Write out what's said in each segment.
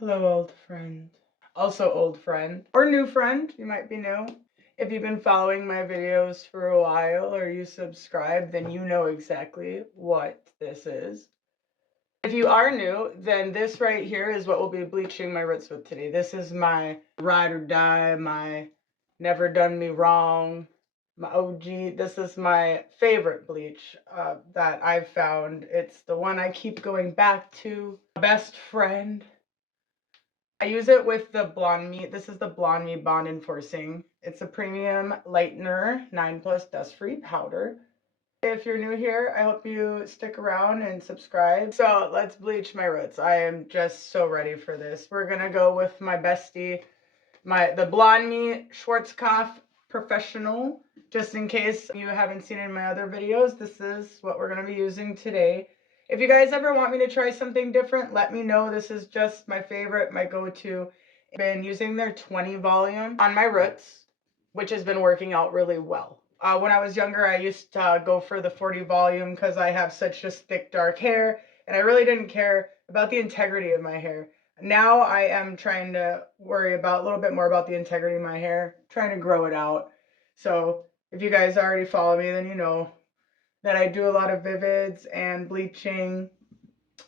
Hello, old friend. Also old friend. Or new friend, you might be new. If you've been following my videos for a while or you subscribe, then you know exactly what this is. If you are new, then this right here is what we'll be bleaching my roots with today. This is my ride or die, my never done me wrong, my OG. This is my favorite bleach that I've found. It's the one I keep going back to. Best friend. I use it with the BLONDME. This is the BLONDME Bond Enforcing. It's a premium lightener, 9+ dust-free powder. If you're new here, I hope you stick around and subscribe. So let's bleach my roots. I am just so ready for this. We're gonna go with my bestie, the BLONDME Schwarzkopf Professional. Just in case you haven't seen it in my other videos, this is what we're gonna be using today. If you guys ever want me to try something different, let me know. This is just my favorite, my go-to. I've been using their 20 volume on my roots, which has been working out really well. When I was younger, I used to go for the 40 volume because I have such just thick, dark hair, and I really didn't care about the integrity of my hair. Now I am trying to worry about a little bit more about the integrity of my hair, trying to grow it out. So if you guys already follow me, then you know that I do a lot of vivids and bleaching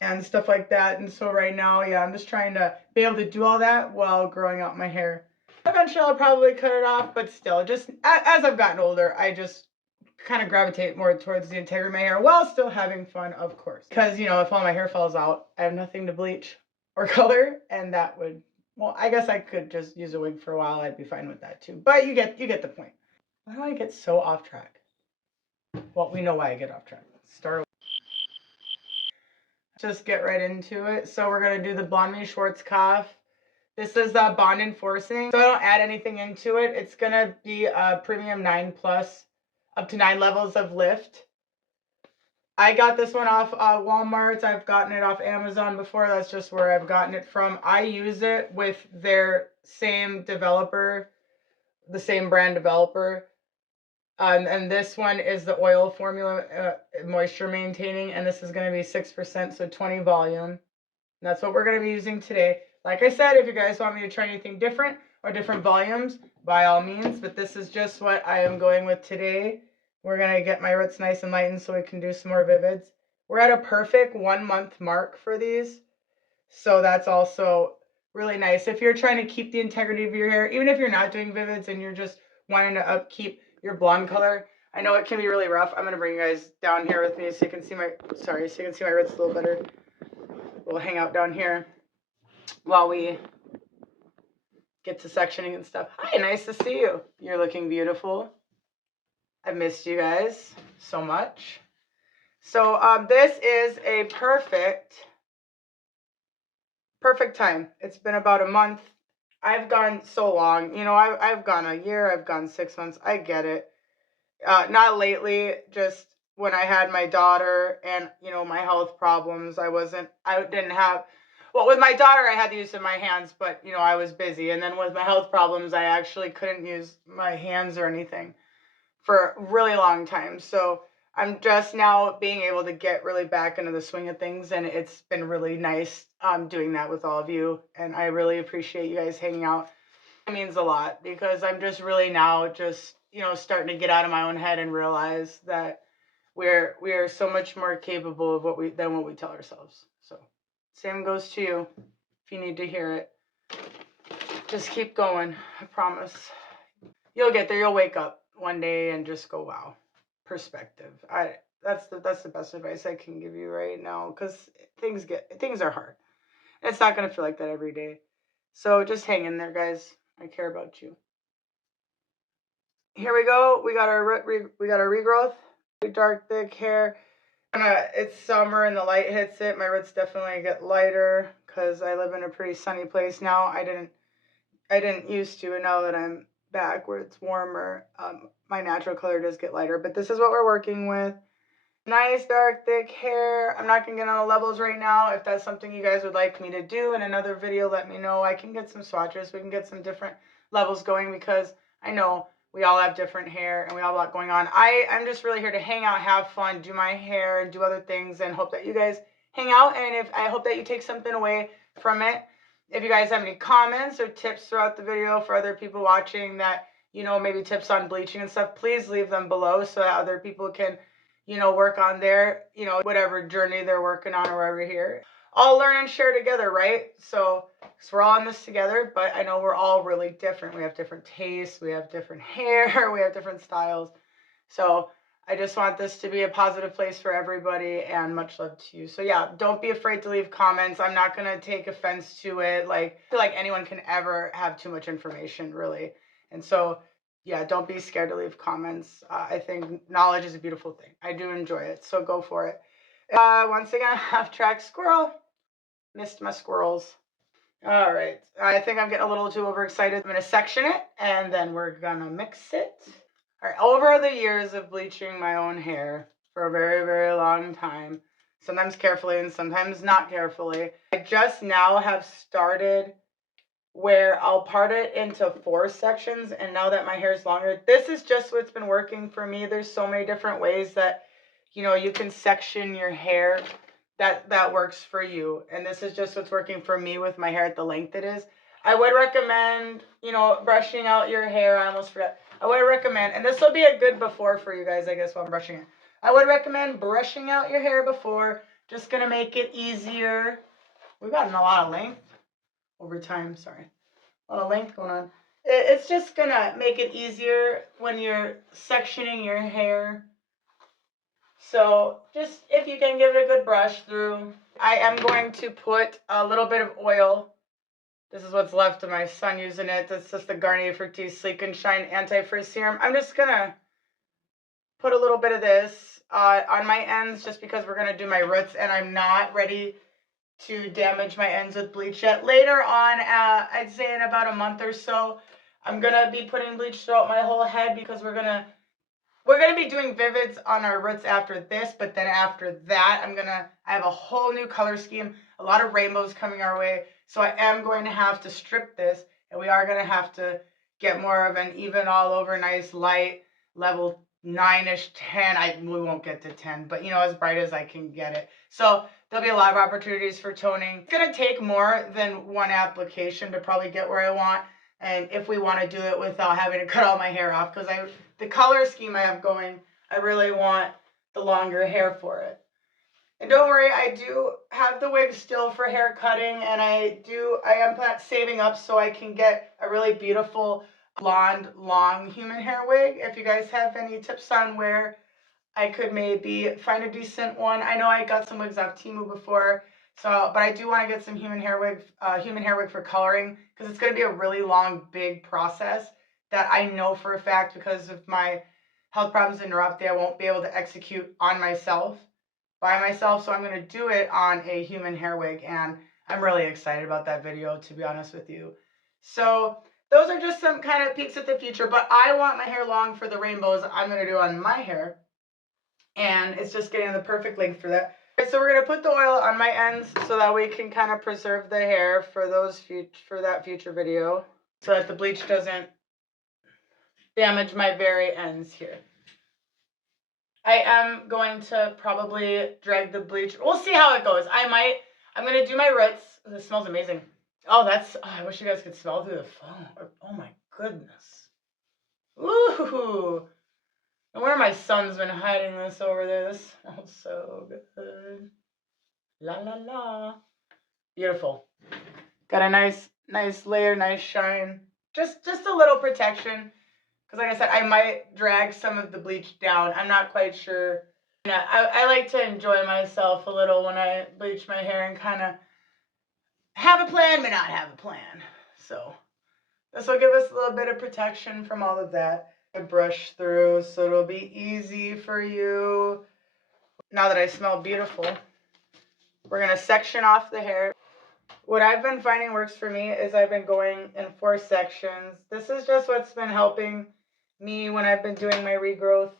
and stuff like that. And so right now, yeah, I'm just trying to be able to do all that while growing out my hair. Eventually I'll probably cut it off, but still, just as I've gotten older, I just kind of gravitate more towards the integrity of my hair while still having fun, of course. Because, you know, if all my hair falls out, I have nothing to bleach or color, and that would, well, I guess I could just use a wig for a while. I'd be fine with that too. But you get the point. Why do I get so off track? Well, we know why I get off track. Start. Just get right into it. So we're gonna do the BLONDME Schwarzkopf. This is Bond Enforcing. So I don't add anything into it. It's gonna be a premium 9+, up to 9 levels of lift. I got this one off Walmart. I've gotten it off Amazon before. That's just where I've gotten it from. I use it with their same developer, the same brand developer. And this one is the oil formula, moisture maintaining, and this is going to be 6%, so 20 volume. And that's what we're going to be using today. Like I said, if you guys want me to try anything different or different volumes, by all means, but this is just what I am going with today. We're going to get my roots nice and lightened so we can do some more vivids. We're at a perfect 1 month mark for these, so that's also really nice. If you're trying to keep the integrity of your hair, even if you're not doing vivids and you're just wanting to upkeep your blonde color, I know it can be really rough. I'm gonna bring you guys down here with me so you can see my, so you can see my roots a little better. We'll hang out down here while we get to sectioning and stuff. Hi, nice to see you. You're looking beautiful. I've missed you guys so much. So this is a perfect time. It's been about a month. I've gone so long, you know, I've gone a year, I've gone 6 months. I get it. Not lately, just when I had my daughter and, you know, my health problems. I didn't have, well, with my daughter, I had the use of my hands, but, you know, I was busy. And then with my health problems, I actually couldn't use my hands or anything for a really long time. So I'm just now being able to get really back into the swing of things, and it's been really nice doing that with all of you, and I really appreciate you guys hanging out. It means a lot because I'm just really now just, you know, starting to get out of my own head and realize that we are so much more capable of than what we tell ourselves. So same goes to you. If you need to hear it, just keep going. I promise you'll get there. You'll wake up one day and just go, wow. Perspective. That's the best advice I can give you right now, because things are hard. It's not gonna feel like that every day. So just hang in there, guys. I care about you. Here we go. We got our regrowth. Dark, thick hair. It's summer and the light hits it. My roots definitely get lighter because I live in a pretty sunny place now. I didn't used to, and now that I'm back where it's warmer, my natural color does get lighter, but this is what we're working with. Nice dark thick hair. I'm not gonna get on the levels right now. If that's something you guys would like me to do in another video, let me know. I can get some swatches. We can get some different levels going because I know we all have different hair and we all have a lot going on. I'm just really here to hang out, have fun, do my hair and do other things, and hope that you guys hang out, and I hope that you take something away from it. If you guys have any comments or tips throughout the video for other people watching that, you know, maybe tips on bleaching and stuff, please leave them below so that other people can, you know, work on their, you know, whatever journey they're working on or over here. All learn and share together, right? So we're all in this together, but I know we're all really different. We have different tastes, we have different hair, we have different styles. So I just want this to be a positive place for everybody, and much love to you. So yeah, don't be afraid to leave comments. I'm not going to take offense to it. Like, I feel like anyone can ever have too much information, really. And so, yeah, don't be scared to leave comments. I think knowledge is a beautiful thing. I do enjoy it, so go for it. Once again, half-track squirrel. Missed my squirrels. All right. I think I'm getting a little too overexcited. I'm going to section it, and then we're going to mix it. All right, over the years of bleaching my own hair for a very, very long time, sometimes carefully and sometimes not carefully, I just now have started where I'll part it into 4 sections, and now that my hair is longer, this is just what's been working for me. There's so many different ways that, you know, you can section your hair that works for you, and this is just what's working for me with my hair at the length it is. I would recommend, you know, brushing out your hair. I almost forgot. I would recommend, and this will be a good before for you guys, I guess, while I'm brushing it. I would recommend brushing out your hair before. Just going to make it easier. We've gotten a lot of length over time. Sorry. A lot of length going on. It's just going to make it easier when you're sectioning your hair. So just if you can give it a good brush through. I am going to put a little bit of oil. This is what's left of my son using it. This is the Garnier Fructis Sleek and Shine Anti-Frizz Serum. I'm just going to put a little bit of this on my ends just because we're going to do my roots, and I'm not ready to damage my ends with bleach yet. Later on, I'd say in about a month or so, I'm going to be putting bleach throughout my whole head because we're going to be doing vivids on our roots after this, but then after that, I have a whole new color scheme, a lot of rainbows coming our way. So I am going to have to strip this, and we are going to have to get more of an even all over nice light level 9-ish, 10. We won't get to 10, but you know, as bright as I can get it. So there'll be a lot of opportunities for toning. It's going to take more than one application to probably get where I want. And if we want to do it without having to cut all my hair off, because the color scheme I have going, I really want the longer hair for it. And don't worry, I do have the wig still for hair cutting, and I am saving up so I can get a really beautiful blonde, long human hair wig. If you guys have any tips on where I could maybe find a decent one. I know I got some wigs off Temu before, but I do want to get some human hair wig for coloring, because it's going to be a really long, big process that I know for a fact, because of my health problems and neuropathy, I won't be able to execute by myself. So I'm going to do it on a human hair wig, and I'm really excited about that video, to be honest with you. So those are just some kind of peeks at the future, but I want my hair long for the rainbows I'm going to do on my hair. And it's just getting the perfect length for that. Okay, so we're going to put the oil on my ends so that we can kind of preserve the hair for that future video, so that the bleach doesn't damage my very ends here. I am going to probably drag the bleach. We'll see how it goes. I'm going to do my roots. This smells amazing. Oh, I wish you guys could smell through the phone. Oh my goodness. Ooh. And where my son's been hiding this over there. This smells so good. La la la. Beautiful. Got a nice layer, nice shine. Just a little protection. Because like I said, I might drag some of the bleach down. I'm not quite sure. I like to enjoy myself a little when I bleach my hair and kind of have a plan but not have a plan. So this will give us a little bit of protection from all of that. I brush through so it'll be easy for you. Now that I smell beautiful, we're going to section off the hair. What I've been finding works for me is I've been going in 4 sections. This is just what's been helping me when I've been doing my regrowth.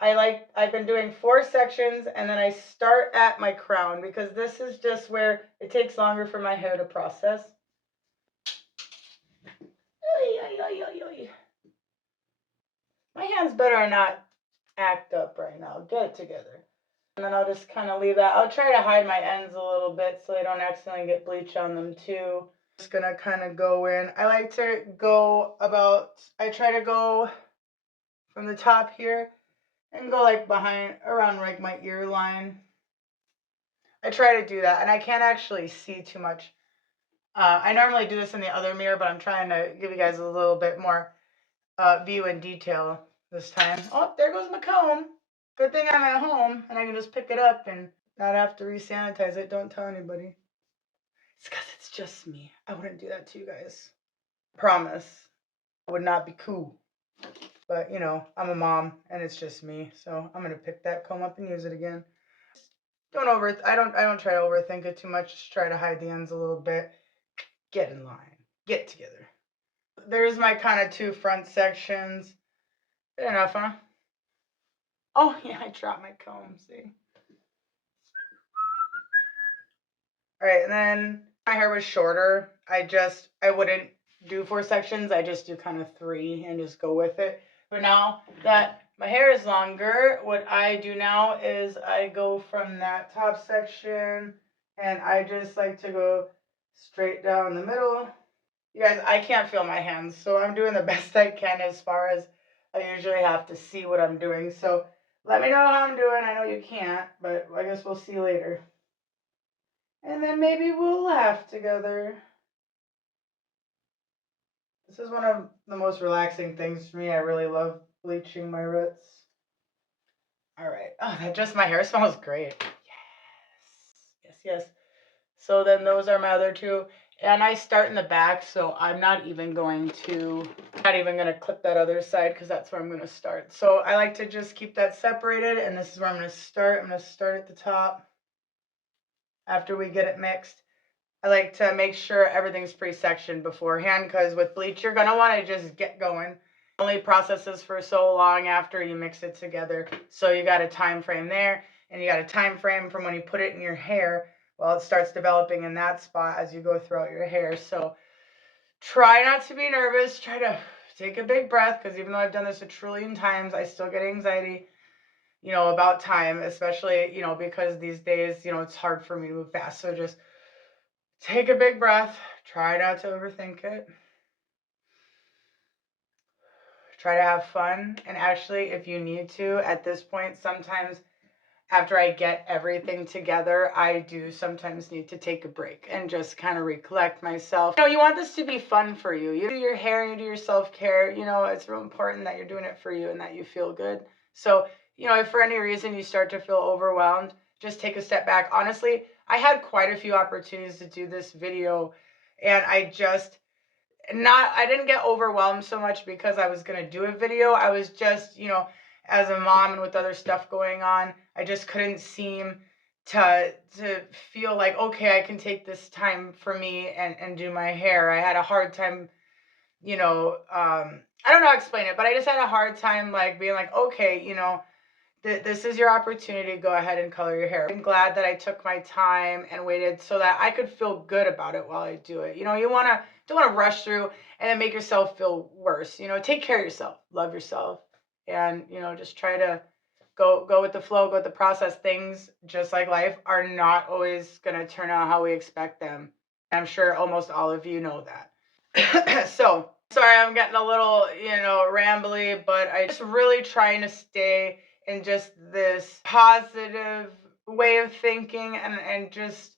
I've been doing 4 sections, and then I start at my crown, because this is just where it takes longer for my hair to process. My hands better not act up right now. Get it together. And then I'll just kind of leave that. I'll try to hide my ends a little bit so they don't accidentally get bleach on them too. Just gonna kind of go in. I like to go I try to go from the top here and go like around like my ear line. I try to do that, and I can't actually see too much. I normally do this in the other mirror, but I'm trying to give you guys a little bit more view and detail this time. Oh, there goes my comb. Good thing I'm at home and I can just pick it up and not have to re-sanitize it. Don't tell anybody. It's because it's just me. I wouldn't do that to you guys. Promise. It would not be cool. But, you know, I'm a mom and it's just me. So I'm going to pick that comb up and use it again. I don't try to overthink it too much. Just try to hide the ends a little bit. Get in line. Get together. There's my kind of two front sections. Good enough, huh? Oh, yeah, I dropped my comb, see? All right, and then my hair was shorter. I wouldn't do 4 sections. I just do kind of 3 and just go with it. But now that my hair is longer, what I do now is I go from that top section and I just like to go straight down the middle. You guys, I can't feel my hands, so I'm doing the best I can as far as I usually have to see what I'm doing. So let me know how I'm doing. I know you can't, but I guess we'll see later. And then maybe we'll laugh together. This is one of the most relaxing things for me. I really love bleaching my roots. All right. Oh, my hair smells great. Yes. So then those are my other 2. And I start in the back, so I'm not even going to clip that other side because that's where I'm going to start. So I like to just keep that separated, and this is where I'm going to start. I'm going to start at the top after we get it mixed. I like to make sure everything's pre-sectioned beforehand because with bleach, you're going to want to just get going. It only processes for so long after you mix it together. So you got a time frame there, and you got a time frame from when you put it in your hair. Well, it starts developing in that spot as you go throughout your hair. So try not to be nervous. Try to take a big breath because even though I've done this a trillion times, I still get anxiety, you know, about time, especially, you know, because these days, you know, it's hard for me to move fast. So just take a big breath. Try not to overthink it. Try to have fun. And actually, if you need to, at this point, sometimes after I get everything together, I do sometimes need to take a break and just kind of recollect myself. You know, you want this to be fun for you. You do your hair, you do your self-care. You know, it's real important that you're doing it for you and that you feel good. So, you know, if for any reason you start to feel overwhelmed, just take a step back. Honestly, I had quite a few opportunities to do this video, and I didn't get overwhelmed so much because I was going to do a video. I was just, you know, as a mom and with other stuff going on, I just couldn't seem to feel like, okay, I can take this time for me and do my hair. I had a hard time, you know, I don't know how to explain it, but I just had a hard time like being like, okay, you know, this is your opportunity. Go ahead and color your hair. I'm glad that I took my time and waited so that I could feel good about it while I do it. You know, don't want to rush through and then make yourself feel worse. You know, take care of yourself, love yourself, and, you know, just try to go with the flow, go with the process. Things, just like life, are not always going to turn out how we expect them. I'm sure almost all of you know that. So, sorry, I'm getting a little, you know, rambly, but I just really trying to stay in just this positive way of thinking and just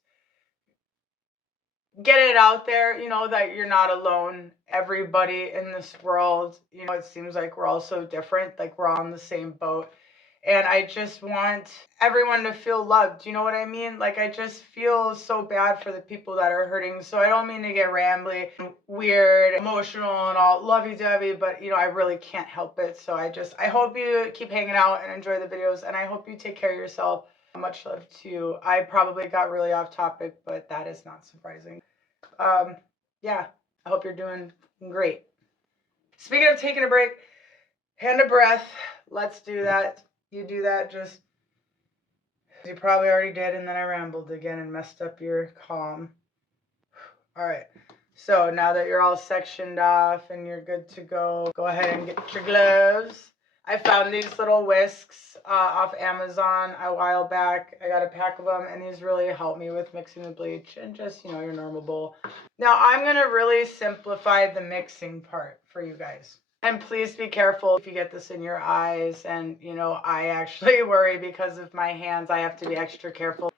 get it out there, you know, that you're not alone. Everybody in this world, you know, it seems like we're all so different, like we're all in the same boat. And I just want everyone to feel loved. You know what I mean? Like, I just feel so bad for the people that are hurting. So I don't mean to get rambly, weird, emotional, and all lovey-dovey, but, you know, I really can't help it. So I hope you keep hanging out and enjoy the videos, and I hope you take care of yourself. Much love to you. I probably got really off topic, but that is not surprising. Yeah, I hope you're doing great. Speaking of taking a break, hand a breath. Let's do that. You do that, just, you probably already did, and then I rambled again and messed up your calm. All right, so now that you're all sectioned off and you're good to go, go ahead and get your gloves. I found these little whisks off Amazon a while back. I got a pack of them, and these really help me with mixing the bleach and just, you know, your normal bowl. Now, I'm going to really simplify the mixing part for you guys. And please be careful if you get this in your eyes. And, you know, I actually worry because of my hands. I have to be extra careful.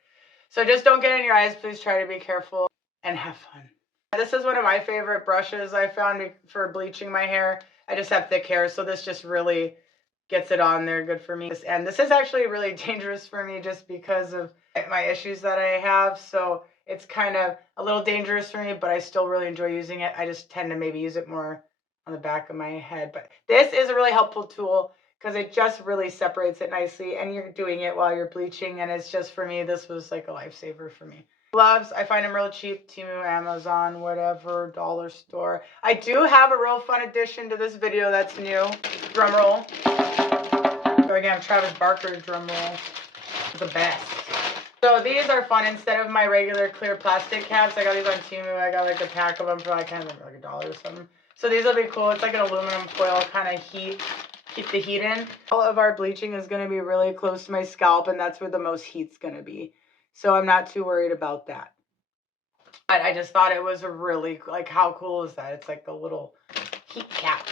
So just don't get in your eyes. Please try to be careful and have fun. This is one of my favorite brushes I found for bleaching my hair. I just have thick hair, so this just really gets it on there good for me. And this is actually really dangerous for me just because of my issues that I have. So it's kind of a little dangerous for me, but I still really enjoy using it. I just tend to maybe use it more on the back of my head. But this is a really helpful tool because it just really separates it nicely, and you're doing it while you're bleaching. And it's just, for me, this was like a lifesaver for me. Gloves, I find them real cheap. Temu, Amazon, whatever, dollar store. I do have a real fun addition to this video that's new. Drum roll. So again, Travis Barker drum roll. The best. So these are fun. Instead of my regular clear plastic caps, I got these on Temu. I got like a pack of them for like, I can't remember, like $1 or something. So these will be cool. It's like an aluminum foil kind of heat. Keep the heat in. All of our bleaching is going to be really close to my scalp, and that's where the most heat's going to be. So I'm not too worried about that. But I just thought it was a really, like, how cool is that? It's like a little heat cap.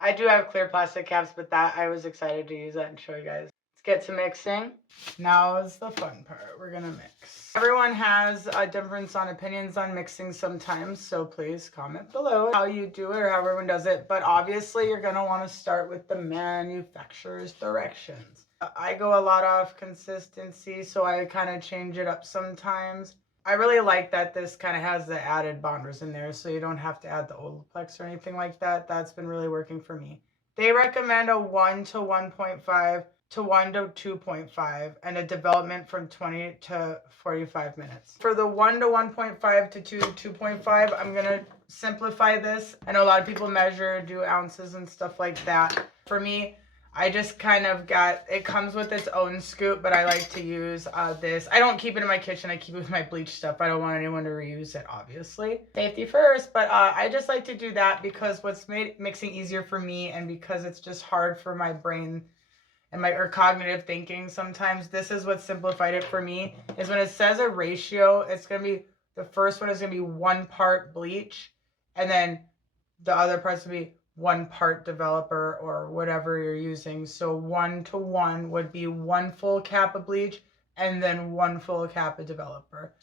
I do have clear plastic caps, but that I was excited to use that and show you guys. Let's get to mixing. Now is the fun part. We're gonna mix. Everyone has a difference on opinions on mixing sometimes, so please comment below how you do it or how everyone does it. But obviously you're gonna want to start with the manufacturer's directions. I go a lot off consistency, so I kind of change it up sometimes. I really like that this kind of has the added bonders in there, so you don't have to add the Olaplex or anything like that. That's been really working for me. They recommend a 1 to 1.5 to 1 to 2.5 and a development from 20 to 45 minutes. For the 1 to 1.5 to 2 to 2.5, I'm going to simplify this. I know a lot of people measure, do ounces and stuff like that. For me, I just kind of it comes with its own scoop, but I like to use this. I don't keep it in my kitchen. I keep it with my bleach stuff. I don't want anyone to reuse it, obviously. Safety first, but I just like to do that because what's made mixing easier for me, and because it's just hard for my brain and or cognitive thinking sometimes, this is what simplified it for me, is when it says a ratio, it's going to be, the first one is going to be 1 part bleach, and then the other parts will be 1 part developer or whatever you're using. So 1 to 1 would be 1 full cap of bleach and then 1 full cap of developer.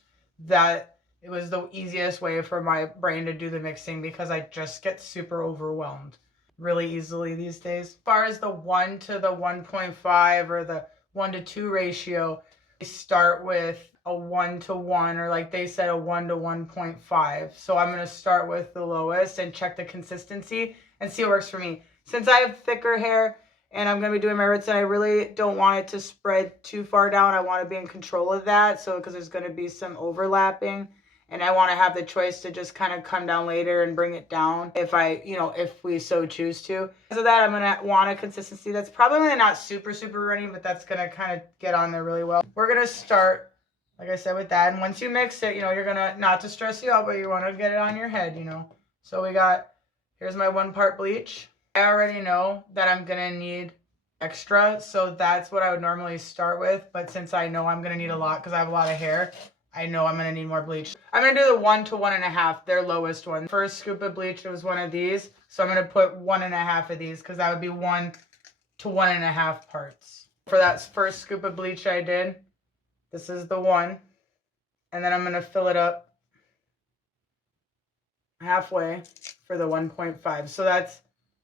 That it was the easiest way for my brain to do the mixing because I just get super overwhelmed really easily these days. As far as the 1 to the 1.5 or the 1 to 2 ratio, we start with a 1 to 1, or like they said, a 1 to 1.5. So I'm going to start with the lowest and check the consistency and see what works for me. Since I have thicker hair and I'm going to be doing my roots and I really don't want it to spread too far down, I want to be in control of that. So because there's going to be some overlapping, and I want to have the choice to just kind of come down later and bring it down if if we so choose to. Because of that, I'm going to want a consistency that's probably not super, super runny, but that's going to kind of get on there really well. We're going to start, like I said, with that. And once you mix it, you're going to, not to stress you out, but you want to get it on your head, So we got, here's my 1 part bleach. I already know that I'm going to need extra, so that's what I would normally start with. But since I know I'm going to need a lot because I have a lot of hair, I know I'm going to need more bleach. I'm going to do the 1 to 1.5, their lowest one. First scoop of bleach, it was one of these. So I'm going to put 1.5 of these because that would be 1 to 1.5 parts. For that first scoop of bleach I did, this is the 1. And then I'm going to fill it up halfway for the 1.5. So that's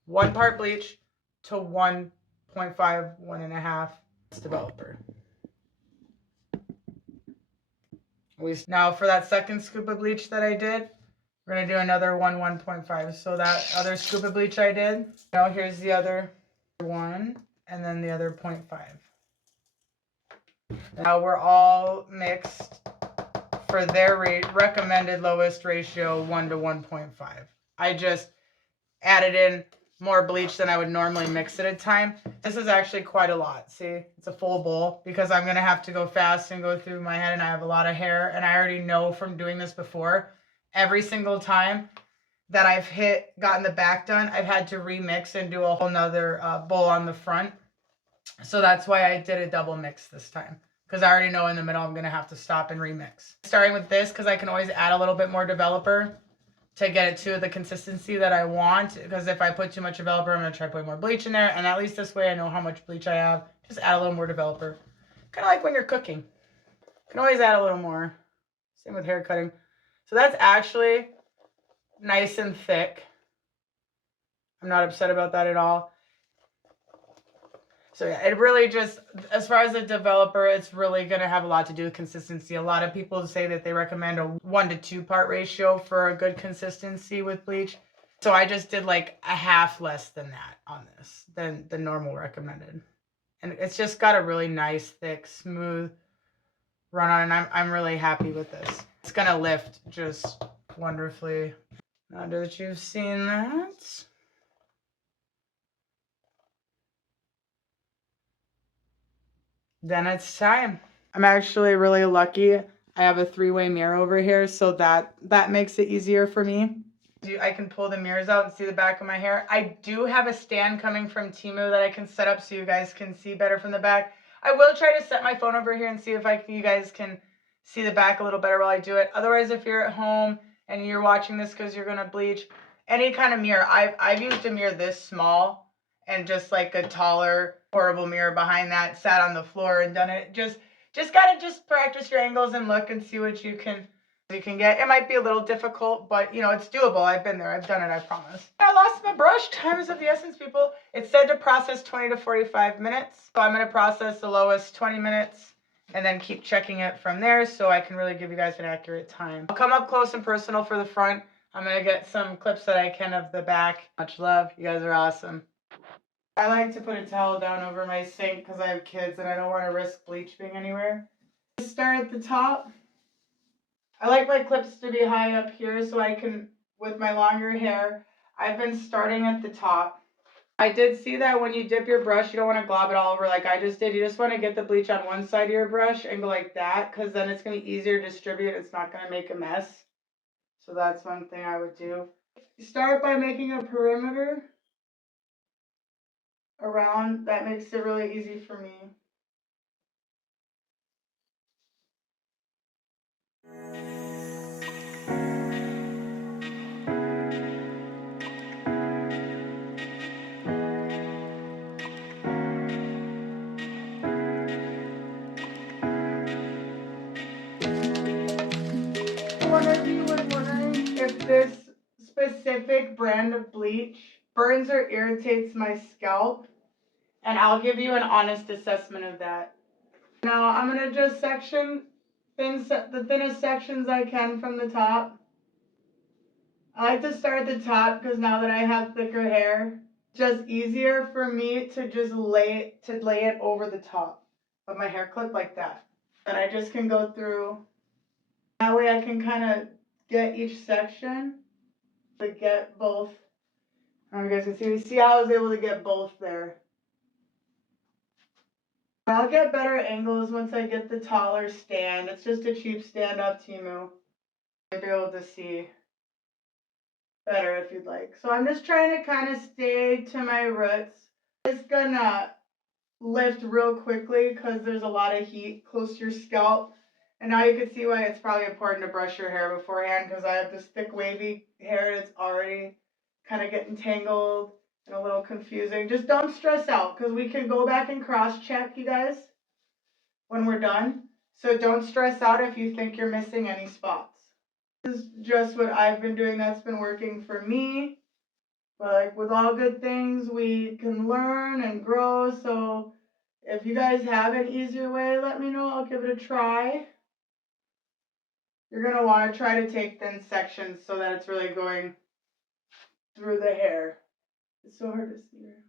1 part bleach to 1.5, 1.5 developer. Now for that second scoop of bleach that I did, we're going to do another 1.5. So that other scoop of bleach I did, now here's the other 1 and then the other 0.5. Now we're all mixed for their recommended lowest ratio, 1 to 1.5. I just added in more bleach than I would normally mix at a time. This is actually quite a lot. See, it's a full bowl because I'm going to have to go fast and go through my head, and I have a lot of hair, and I already know from doing this before, every single time that I've gotten the back done, I've had to remix and do a whole nother bowl on the front. So that's why I did a double mix this time, because I already know in the middle I'm going to have to stop and remix. Starting with this because I can always add a little bit more developer to get it to the consistency that I want, because if I put too much developer, I'm going to try to put more bleach in there, and at least this way I know how much bleach I have. Just add a little more developer. Kind of like when you're cooking. You can always add a little more. Same with hair cutting. So that's actually nice and thick. I'm not upset about that at all. So yeah, it really just, as far as a developer, it's really going to have a lot to do with consistency. A lot of people say that they recommend a 1 to 2 part ratio for a good consistency with bleach. So I just did like a half less than that on this, than the normal recommended. And it's just got a really nice, thick, smooth run on, and I'm really happy with this. It's going to lift just wonderfully. Now that you've seen that, then it's time. I'm actually really lucky. I have a 3-way mirror over here, so that makes it easier for me. I can pull the mirrors out and see the back of my hair. I do have a stand coming from Temu that I can set up so you guys can see better from the back. I will try to set my phone over here and see if you guys can see the back a little better while I do it. Otherwise, if you're at home and you're watching this because you're going to bleach, any kind of mirror. I've used a mirror this small and just like a taller portable mirror behind that, sat on the floor and done it. Just gotta just practice your angles and look and see what you can get. It might be a little difficult, but you know, it's doable. I've been there. I've done it, I promise. I lost my brush. Time is of the essence, people. It said to process 20 to 45 minutes. So I'm going to process the lowest 20 minutes and then keep checking it from there so I can really give you guys an accurate time. I'll come up close and personal for the front. I'm going to get some clips that I can of the back. Much love. You guys are awesome. I like to put a towel down over my sink because I have kids and I don't want to risk bleach being anywhere. Start at the top. I like my clips to be high up here so I can, with my longer hair, I've been starting at the top. I did see that when you dip your brush, you don't want to glob it all over like I just did. You just want to get the bleach on one side of your brush and go like that, because then it's going to be easier to distribute. It's not going to make a mess. So that's one thing I would do. Start by making a perimeter around. That makes it really easy for me. One of you was wondering if this specific brand of bleach burns or irritates my scalp, and I'll give you an honest assessment of that. Now I'm going to just section the thinnest sections I can from the top. I like to start at the top because now that I have thicker hair, it's just easier for me to just lay it over the top of my hair clip like that. And I just can go through. That way I can kind of get each section to get both. I don't know if you guys can see how I was able to get both there. I'll get better angles once I get the taller stand. It's just a cheap stand off Temu. You'll be able to see better if you'd like. So I'm just trying to kind of stay to my roots. It's gonna lift real quickly because there's a lot of heat close to your scalp. And now you can see why it's probably important to brush your hair beforehand, because I have this thick wavy hair that's already kind of getting tangled and a little confusing. Just don't stress out, because we can go back and cross check, you guys, when we're done. So don't stress out if you think you're missing any spots. This is just what I've been doing that's been working for me. But like with all good things, we can learn and grow. So if you guys have an easier way, let me know. I'll give it a try. You're going to want to try to take thin sections so that it's really going through the hair. It's so hard to see here.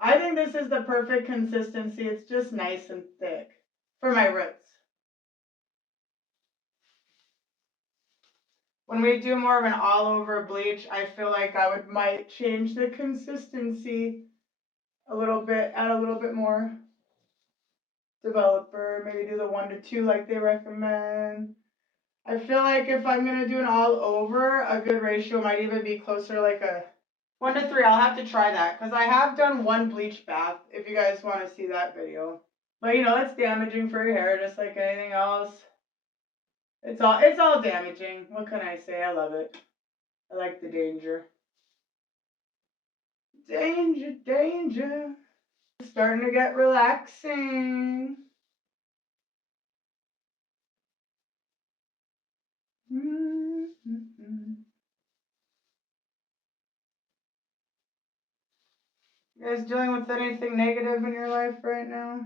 I think this is the perfect consistency. It's just nice and thick for my roots. When we do more of an all over bleach, I feel like I might change the consistency a little bit, add a little bit more developer, maybe do the 1 to 2 like they recommend. I feel like if I'm going to do an all over, a good ratio might even be closer like a 1 to 3. I'll have to try that because I have done one bleach bath if you guys want to see that video. But you know, it's damaging for your hair just like anything else. It's all damaging. What can I say? I love it. I like the danger. Danger, danger. It's starting to get relaxing. Mm-hmm. You guys dealing with anything negative in your life right now?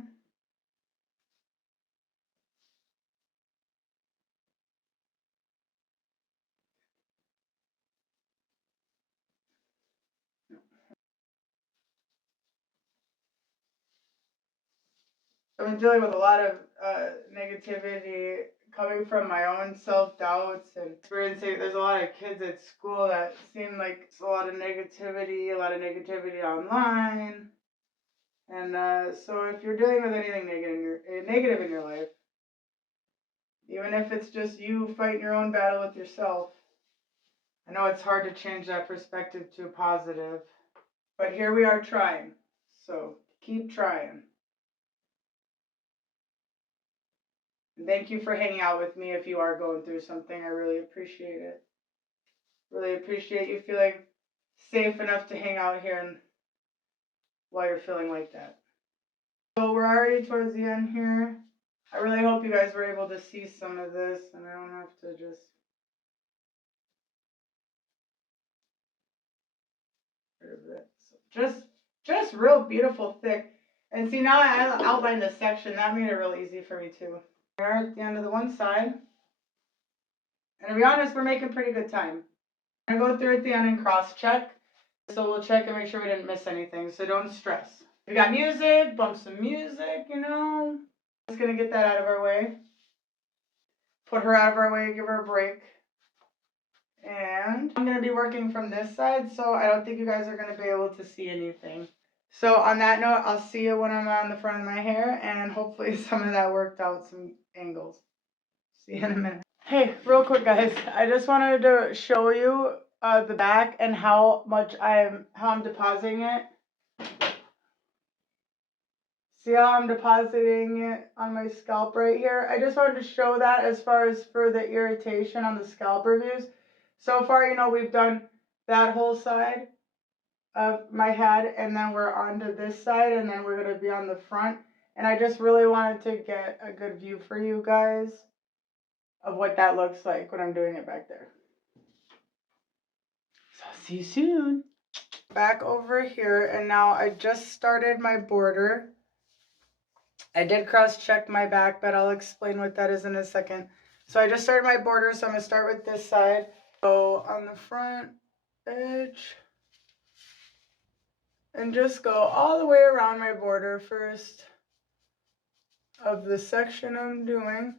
I've been dealing with a lot of negativity coming from my own self-doubts and experiencing. There's a lot of kids at school that seem like it's a lot of negativity online. And so if you're dealing with anything negative in your life, even if it's just you fighting your own battle with yourself, I know it's hard to change that perspective to a positive, but here we are trying. So keep trying. And thank you for hanging out with me if you are going through something. I really appreciate it. Really appreciate you feeling safe enough to hang out here and while you're feeling like that. So we're already towards the end here. I really hope you guys were able to see some of this and I don't have to just So just real beautiful thick. And see, now I outlined this section. That made it real easy for me too. We're at the end of the one side. And to be honest, we're making pretty good time. I'm going to go through at the end and cross-check. So we'll check and make sure we didn't miss anything. So don't stress. We got music, bump some music, you know. Just going to get that out of our way. Put her out of our way, give her a break. And I'm going to be working from this side, so I don't think you guys are going to be able to see anything. So on that note, I'll see you when I'm on the front of my hair, and hopefully some of that worked out, some angles. See you in a minute. Hey, real quick guys, I just wanted to show you the back and how I'm depositing it. See how I'm depositing it on my scalp right here? I just wanted to show that as far as for the irritation on the scalp reviews. So far, you know, we've done that whole side of my head, and then we're onto this side, and then we're going to be on the front. And I just really wanted to get a good view for you guys of what that looks like when I'm doing it back there. So I'll see you soon. Back over here, and now I just started my border. I did cross-check my back, but I'll explain what that is in a second. So I just started my border, so I'm going to start with this side. So on the front edge, and just go all the way around my border first of the section I'm doing.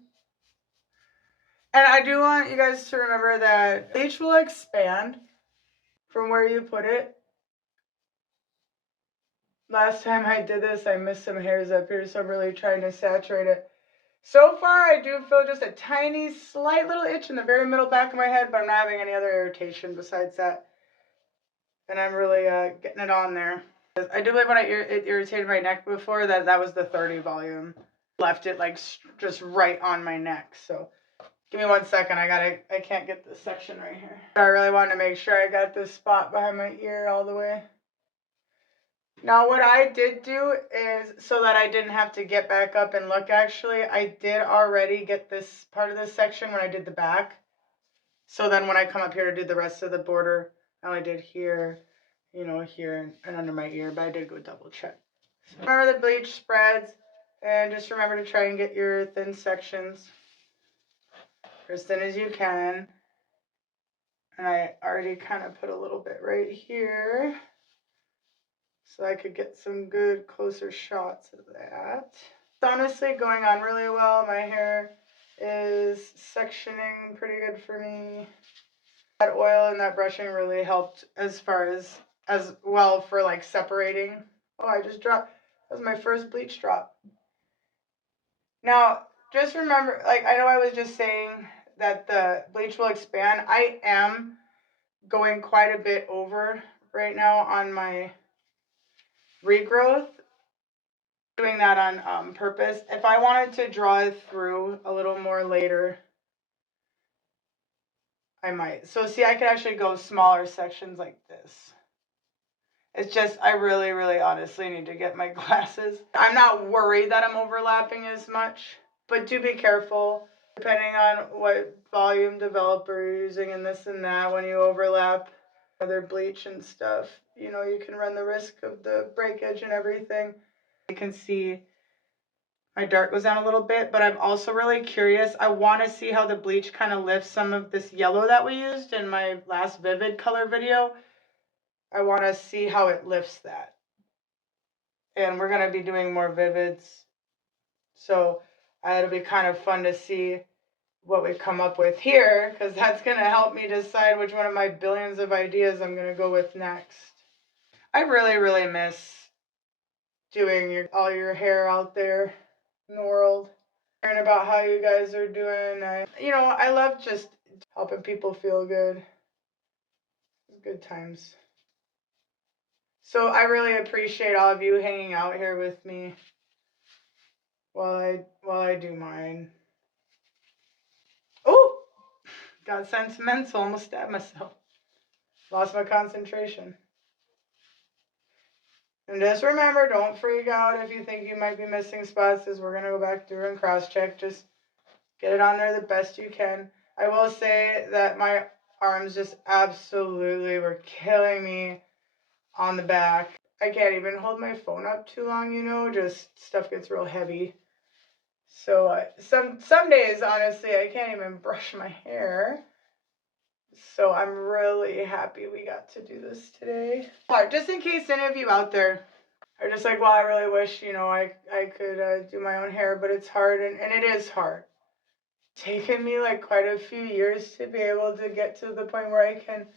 And I do want you guys to remember that bleach will expand from where you put it. Last time I did this, I missed some hairs up here, so I'm really trying to saturate it. So far, I do feel just a tiny, slight little itch in the very middle back of my head, but I'm not having any other irritation besides that. And I'm really getting it on there. I do believe when it irritated my neck before, that was the 30 volume. Left it like just right on my neck. So give me 1 second. I can't get this section right here. I really wanted to make sure I got this spot behind my ear all the way. Now what I did do is, so that I didn't have to get back up and look, actually, I did already get this part of this section when I did the back. So then when I come up here to do the rest of the border, I only did here, you know, here and under my ear, but I did go double check. So remember the bleach spreads, and just remember to try and get your thin sections as thin as you can. And I already kind of put a little bit right here, so I could get some good closer shots of that. It's honestly going on really well. My hair is sectioning pretty good for me. That oil and that brushing really helped as far as well for like separating. Oh, I just dropped. That was my first bleach drop. Now, just remember, like I know I was just saying that the bleach will expand. I am going quite a bit over right now on my regrowth. Doing that on purpose. If I wanted to draw it through a little more later, I might. So see, I could actually go smaller sections like this. It's just, I really, really honestly need to get my glasses. I'm not worried that I'm overlapping as much, but do be careful. Depending on what volume developer you're using and this and that, when you overlap other bleach and stuff, you know, you can run the risk of the breakage and everything. You can see my dark goes down a little bit, but I'm also really curious. I want to see how the bleach kind of lifts some of this yellow that we used in my last vivid color video. I want to see how it lifts that. And we're going to be doing more vivids. So it'll be kind of fun to see what we come up with here, because that's going to help me decide which one of my billions of ideas I'm going to go with next. I really, really miss doing all your hair out there in the world. Hearing about how you guys are doing. I love just helping people feel good. Good times. So I really appreciate all of you hanging out here with me while I do mine. Oh, got sentimental, almost stabbed myself. Lost my concentration. And just remember, don't freak out if you think you might be missing spots, as we're going to go back through and cross-check. Just get it on there the best you can. I will say that my arms just absolutely were killing me on the back. I can't even hold my phone up too long, you know, just stuff gets real heavy. So some days, honestly, I can't even brush my hair. So I'm really happy we got to do this today. Just in case any of you out there are just like, well, I really wish, you know, I could do my own hair, but it's hard, and it is hard. It's taken me like quite a few years to be able to get to the point where I can,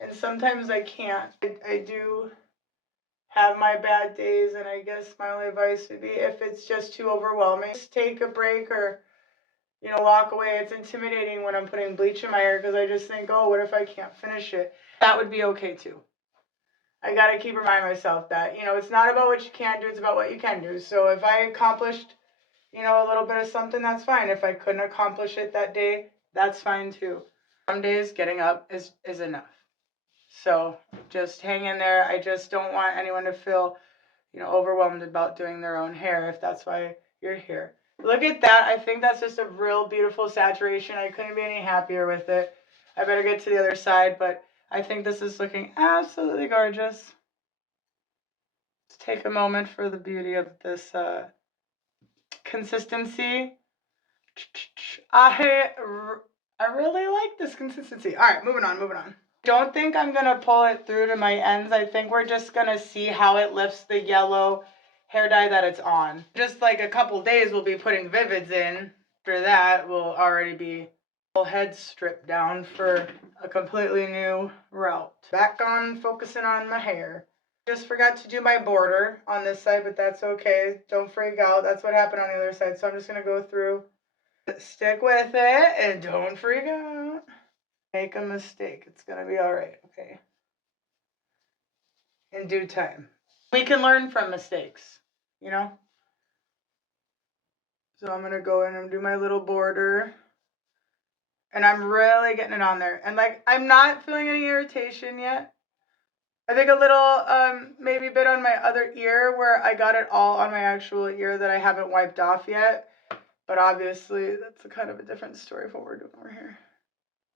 and sometimes I can't. I do have my bad days, and I guess my only advice would be, if it's just too overwhelming, just take a break or, you know, walk away. It's intimidating when I'm putting bleach in my hair because I just think, oh, what if I can't finish it? That would be okay too. I gotta keep reminding myself that, you know, it's not about what you can't do, it's about what you can do. So if I accomplished, you know, a little bit of something, that's fine. If I couldn't accomplish it that day, that's fine too. Some days getting up is enough. So just hang in there. I just don't want anyone to feel, you know, overwhelmed about doing their own hair if that's why you're here. Look at that. I think that's just a real beautiful saturation. I couldn't be any happier with it. I better get to the other side, but I think this is looking absolutely gorgeous. Let's take a moment for the beauty of this consistency. I really like this consistency. All right, moving on. Don't think I'm going to pull it through to my ends. I think we're just going to see how it lifts the yellow hair dye that it's on. Just like a couple days, we'll be putting vivids in. After that, we'll already be full head stripped down for a completely new route. Back on focusing on my hair. Just forgot to do my border on this side, but that's okay. Don't freak out. That's what happened on the other side. So I'm just going to go through. Stick with it and don't freak out. Make a mistake. It's going to be all right, okay? In due time. We can learn from mistakes, you know? So I'm going to go in and do my little border. And I'm really getting it on there. And like, I'm not feeling any irritation yet. I think a little, maybe a bit on my other ear where I got it all on my actual ear that I haven't wiped off yet. But obviously, that's a kind of a different story of what we're doing over here.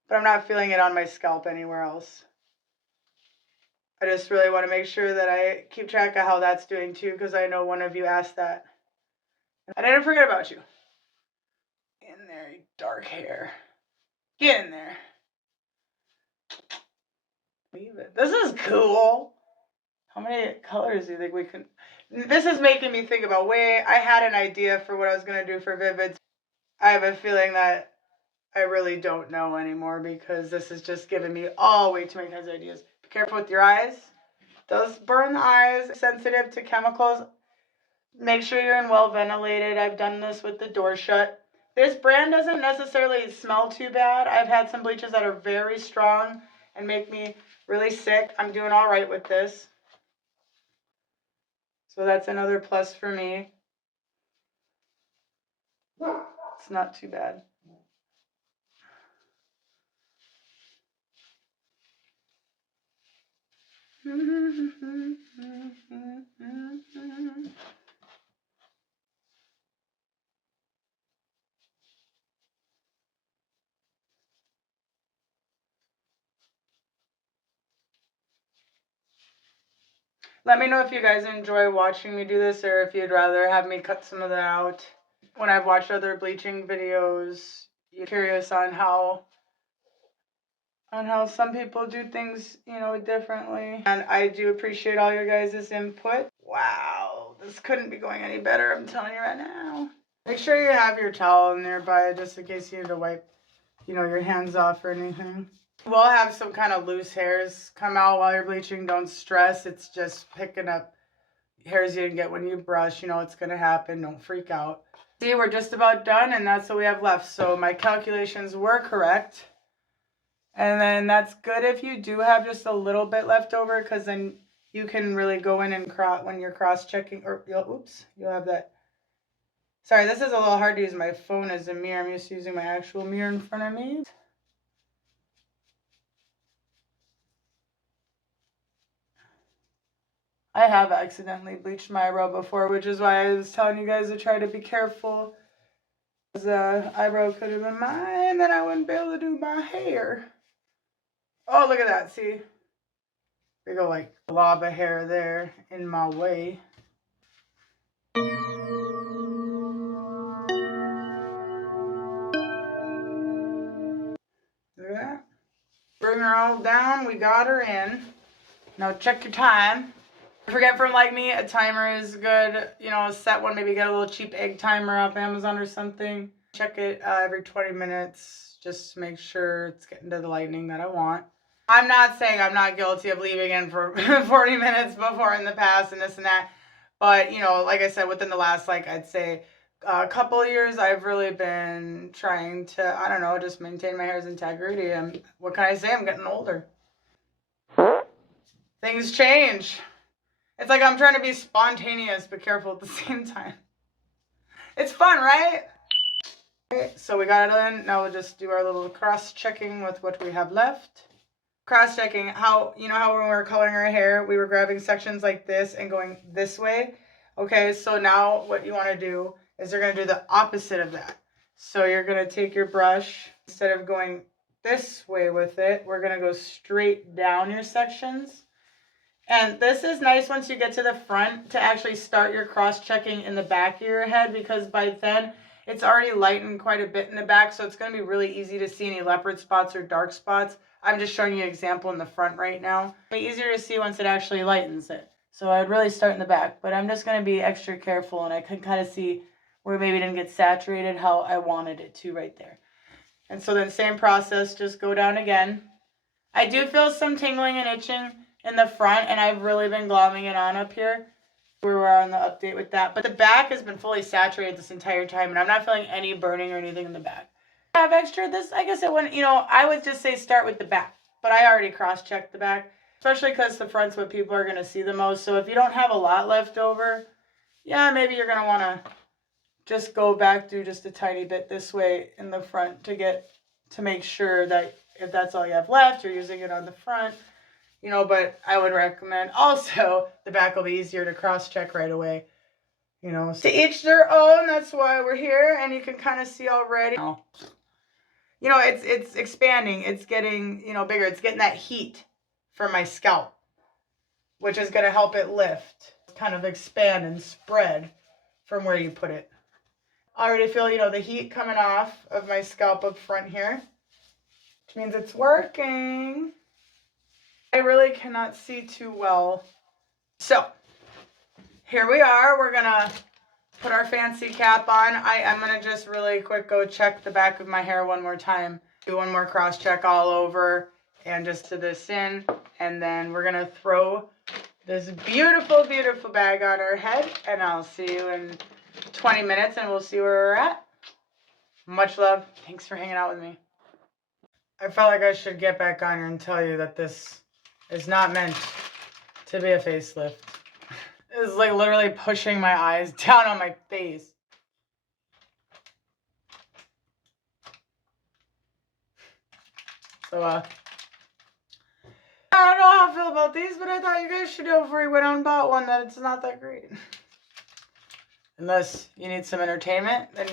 But I'm not feeling it on my scalp anywhere else. I just really want to make sure that I keep track of how that's doing too, because I know one of you asked that. I didn't forget about you. In there, you dark hair. Get in there. Leave it. This is cool. How many colors do you think we can... This is making me think about I had an idea for what I was going to do for Vivids. I have a feeling that I really don't know anymore, because this is just giving me way too many kinds of ideas. Be careful with your eyes. It does burn the eyes. Sensitive to chemicals. Make sure you're in well ventilated. I've done this with the door shut. This brand doesn't necessarily smell too bad. I've had some bleaches that are very strong and make me really sick. I'm doing all right with this. So that's another plus for me. It's not too bad. Let me know if you guys enjoy watching me do this, or if you'd rather have me cut some of that out. When I've watched other bleaching videos, you're curious on how some people do things, you know, differently. And I do appreciate all your guys' input. Wow, this couldn't be going any better, I'm telling you right now. Make sure you have your towel nearby just in case you need to wipe, you know, your hands off or anything. You will have some kind of loose hairs come out while you're bleaching. Don't stress. It's just picking up hairs you didn't get when you brush. You know it's going to happen. Don't freak out. See, we're just about done, and that's what we have left. So my calculations were correct. And then that's good if you do have just a little bit left over, because then you can really go in and when you're cross-checking, or you'll have that. Sorry, this is a little hard to use my phone as a mirror. I'm used to using my actual mirror in front of me. I have accidentally bleached my eyebrow before, which is why I was telling you guys to try to be careful. Because the eyebrow could have been mine, then I wouldn't be able to do my hair. Oh, look at that, see? They go like a blob of hair there in my way. Look at that. Bring her all down, we got her in. Now check your time. Don't forget, from like me, a timer is good. You know, set one, maybe get a little cheap egg timer off Amazon or something. Check it every 20 minutes just to make sure it's getting to the lightning that I want. I'm not saying I'm not guilty of leaving in for 40 minutes before in the past and this and that. But, you know, like I said, within the last, like, I'd say a couple of years, I've really been trying to, I don't know, just maintain my hair's integrity. And what can I say? I'm getting older. Things change. It's like I'm trying to be spontaneous but careful at the same time. It's fun, right? Okay, so we got it in. Now we'll just do our little cross-checking with what we have left. Cross-checking, how, you know how when we were coloring our hair, we were grabbing sections like this and going this way? Okay, so now what you want to do is you're going to do the opposite of that. So you're going to take your brush, instead of going this way with it, we're going to go straight down your sections. And this is nice once you get to the front to actually start your cross-checking in the back of your head, because by then it's already lightened quite a bit in the back, so it's going to be really easy to see any leopard spots or dark spots. I'm just showing you an example in the front right now. It'll be easier to see once it actually lightens it. So I'd really start in the back, but I'm just going to be extra careful, and I can kind of see where maybe it didn't get saturated how I wanted it to right there. And so then same process, just go down again. I do feel some tingling and itching in the front, and I've really been glomming it on up here. We're on the update with that, but the back has been fully saturated this entire time, and I'm not feeling any burning or anything in the back. I have extra this, I guess it wouldn't, you know, I would just say start with the back, but I already cross-checked the back, especially because the front's what people are going to see the most. So if you don't have a lot left over, yeah, maybe you're going to want to just go back through just a tiny bit this way in the front to make sure that if that's all you have left, you're using it on the front. You know, but I would recommend also the back will be easier to cross-check right away. You know, to each their own. That's why we're here, and you can kind of see already. You know, it's expanding. It's getting, you know, bigger. It's getting that heat from my scalp, which is going to help it lift, kind of expand and spread from where you put it. I already feel, you know, the heat coming off of my scalp up front here, which means it's working. I really cannot see too well. So, here we are. We're going to put our fancy cap on. I'm going to just really quick go check the back of my hair one more time. Do one more cross check all over and just to this in. And then we're going to throw this beautiful, beautiful bag on our head. And I'll see you in 20 minutes and we'll see where we're at. Much love. Thanks for hanging out with me. I felt like I should get back on here and tell you that this is not meant to be a facelift. It's like literally pushing my eyes down on my face. So, I don't know how I feel about these, but I thought you guys should know before you went out and bought one that it's not that great. Unless you need some entertainment then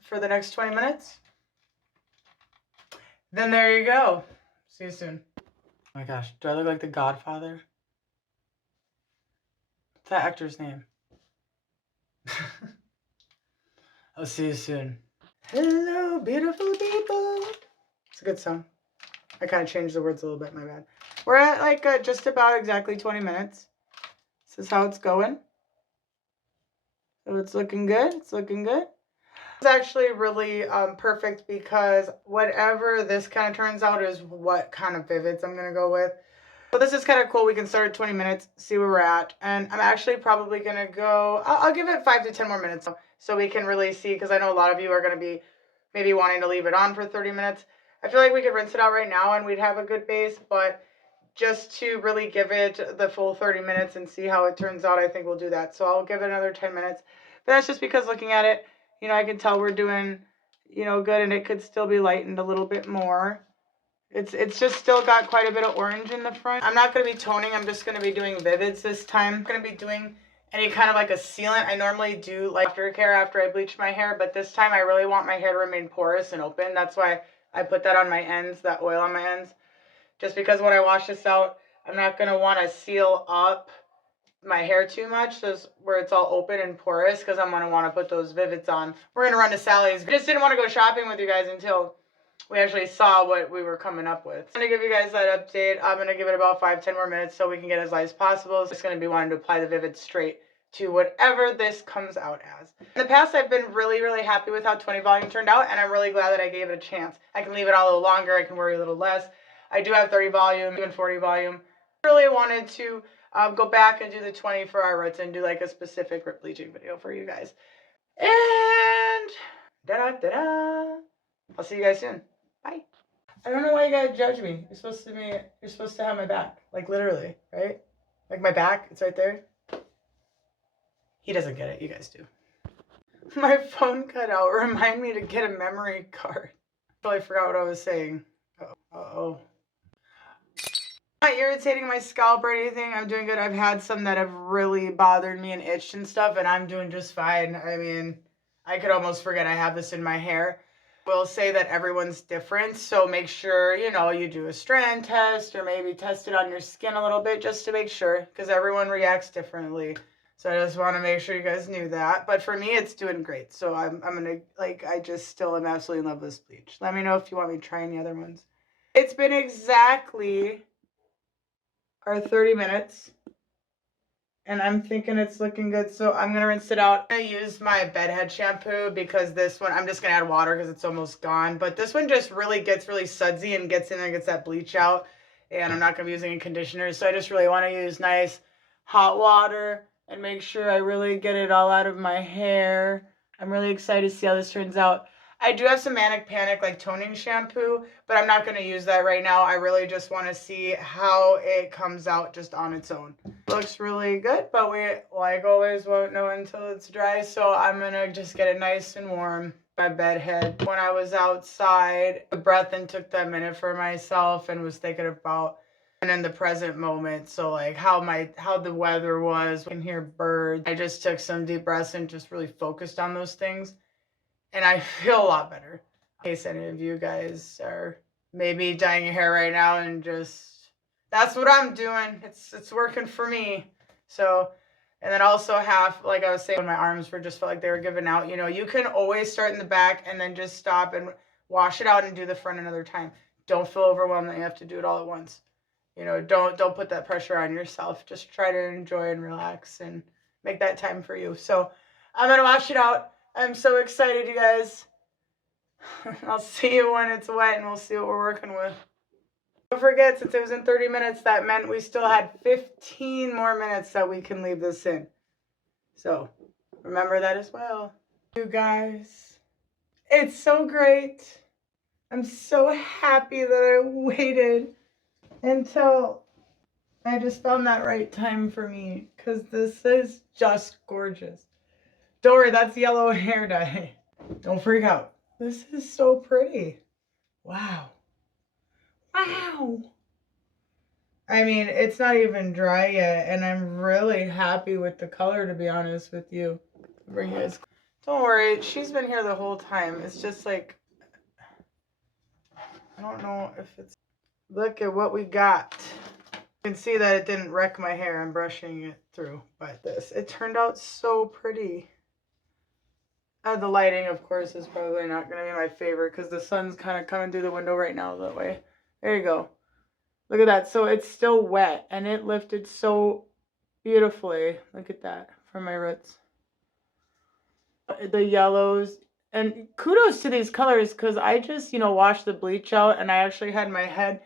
for the next 20 minutes. Then there you go. See you soon. Oh my gosh, do I look like the Godfather? What's that actor's name? I'll see you soon. Hello, beautiful people. It's a good song. I kind of changed the words a little bit, my bad. We're at like just about exactly 20 minutes. This is how it's going. So it's looking good. It's looking good. It's actually really perfect because whatever this kind of turns out is what kind of vivids I'm going to go with. So this is kind of cool. We can start at 20 minutes, see where we're at. And I'm actually probably going to go, I'll give it 5 to 10 more minutes so we can really see, because I know a lot of you are going to be maybe wanting to leave it on for 30 minutes. I feel like we could rinse it out right now and we'd have a good base, but just to really give it the full 30 minutes and see how it turns out, I think we'll do that. So I'll give it another 10 minutes. But that's just because looking at it, you know, I can tell we're doing, you know, good, and it could still be lightened a little bit more. It's just still got quite a bit of orange in the front. I'm not going to be toning. I'm just going to be doing vivids this time. I'm going to be doing any kind of like a sealant. I normally do like aftercare after I bleach my hair, but this time I really want my hair to remain porous and open. That's why I put that on my ends, that oil on my ends. Just because when I wash this out, I'm not going to want to seal up my hair too much, so where it's all open and porous, because I'm going to want to put those vivids on. We're going to run to Sally's. I just didn't want to go shopping with you guys until we actually saw what we were coming up with. I'm going to give you guys that update. I'm going to give it about 5-10 more minutes so we can get as light as possible. So it's going to be wanting to apply the vivid straight to whatever this comes out as. In the past, I've been really happy with how 20 volume turned out, and I'm really glad that I gave it a chance. I can leave it out a little longer. I can worry a little less. I do have 30 volume, even 40 volume. I really wanted to go back and do the 20 for our roots and do like a specific root bleaching video for you guys. And I'll see you guys soon. Bye. I don't know why you gotta judge me. You're supposed to have my back. Like literally, right? Like my back, it's right there. He doesn't get it, you guys do. My phone cut out. Remind me to get a memory card. I totally forgot what I was saying. Uh-oh. Not irritating my scalp or anything. I'm doing good. I've had some that have really bothered me and itched and stuff, and I'm doing just fine. I mean, I could almost forget I have this in my hair. We'll say that everyone's different, so make sure, you know, you do a strand test or maybe test it on your skin a little bit just to make sure, because everyone reacts differently. So I just want to make sure you guys knew that. But for me, it's doing great. So I'm going to, like, I just still am absolutely in love with this bleach. Let me know if you want me to try any other ones. It's been exactly our 30 minutes. And I'm thinking it's looking good. So I'm going to rinse it out. I'm going to use my bedhead shampoo because this one, I'm just going to add water because it's almost gone. But this one just really gets really sudsy and gets in there and gets that bleach out. And I'm not going to be using a conditioner. So I just really want to use nice hot water and make sure I really get it all out of my hair. I'm really excited to see how this turns out. I do have some Manic Panic like toning shampoo, but I'm not going to use that right now. I really just want to see how it comes out just on its own. Looks really good, but we, like always, won't know until it's dry. So I'm going to just get it nice and warm. My bed head. When I was outside, I breathed and took that minute for myself and was thinking about and in the present moment, so like how the weather was, I can hear birds. I just took some deep breaths and just really focused on those things, and I feel a lot better. In case any of you guys are maybe dyeing your hair right now and just, that's what I'm doing. It's working for me. So, and then also half, like I was saying, when my arms were just felt like they were giving out, you know, you can always start in the back and then just stop and wash it out and do the front another time. Don't feel overwhelmed that you have to do it all at once. You know, don't put that pressure on yourself. Just try to enjoy and relax and make that time for you. So I'm going to wash it out. I'm so excited, you guys. I'll see you when it's wet and we'll see what we're working with. Don't forget, since it was in 30 minutes, that meant we still had 15 more minutes that we can leave this in. So remember that as well. You guys. It's so great. I'm so happy that I waited until I just found that right time for me, because this is just gorgeous. Don't worry, that's yellow hair dye. Don't freak out. This is so pretty. Wow. Wow. I mean, it's not even dry yet, and I'm really happy with the color, to be honest with you. Bring you guys. Don't worry, she's been here the whole time. It's just like, I don't know if it's... Look at what we got. You can see that it didn't wreck my hair. I'm brushing it through. But it turned out so pretty. The lighting, of course, is probably not going to be my favorite because the sun's kind of coming through the window right now that way. There you go. Look at that. So it's still wet, and it lifted so beautifully. Look at that from my roots. The yellows. And kudos to these colors, because I just, washed the bleach out, and I actually had my head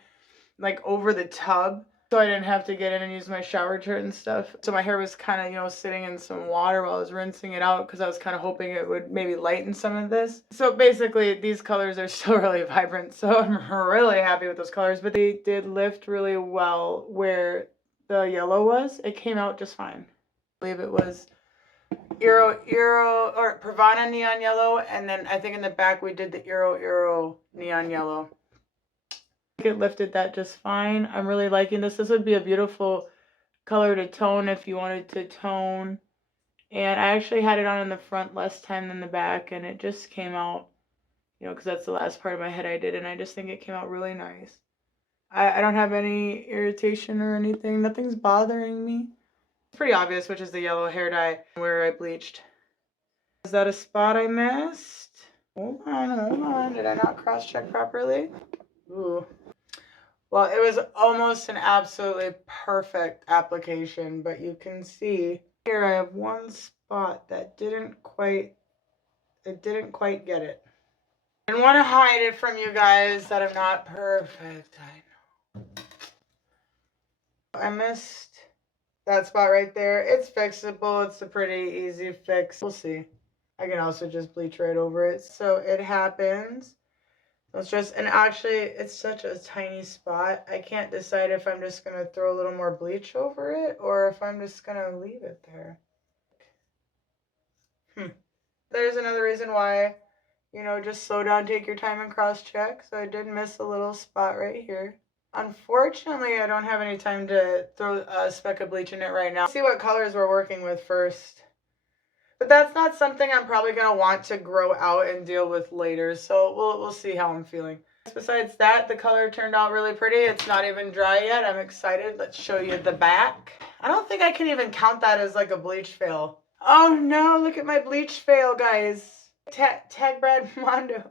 like over the tub, so I didn't have to get in and use my shower turret and stuff. So my hair was kind of, sitting in some water while I was rinsing it out, because I was kind of hoping it would maybe lighten some of this. So basically, these colors are still really vibrant, so I'm really happy with those colors. But they did lift really well where the yellow was. It came out just fine. I believe it was Eero or Pravana neon yellow, and then I think in the back we did the Eero neon yellow. It lifted that just fine. I'm really liking this. This would be a beautiful color to tone if you wanted to tone. And I actually had it on in the front less time than the back, and it just came out, because that's the last part of my head I did, and I just think it came out really nice. I don't have any irritation or anything. Nothing's bothering me. It's pretty obvious which is the yellow hair dye where I bleached. Is that a spot I missed? Hold on. Did I not cross-check properly? Ooh. Well, it was almost an absolutely perfect application, but you can see here I have one spot that didn't quite get it. I didn't want to hide it from you guys that I'm not perfect. I know. I missed that spot right there. It's fixable. It's a pretty easy fix. We'll see. I can also just bleach right over it. So it happens. It's just, and actually it's such a tiny spot. I can't decide if I'm just going to throw a little more bleach over it or if I'm just going to leave it there. There's another reason why, just slow down, take your time and cross check. So I did miss a little spot right here. Unfortunately, I don't have any time to throw a speck of bleach in it right now. Let's see what colors we're working with first. But that's not something I'm probably going to want to grow out and deal with later. So we'll see how I'm feeling. Besides that, the color turned out really pretty. It's not even dry yet. I'm excited. Let's show you the back. I don't think I can even count that as like a bleach fail. Oh no, look at my bleach fail, guys. Tag Brad Mondo.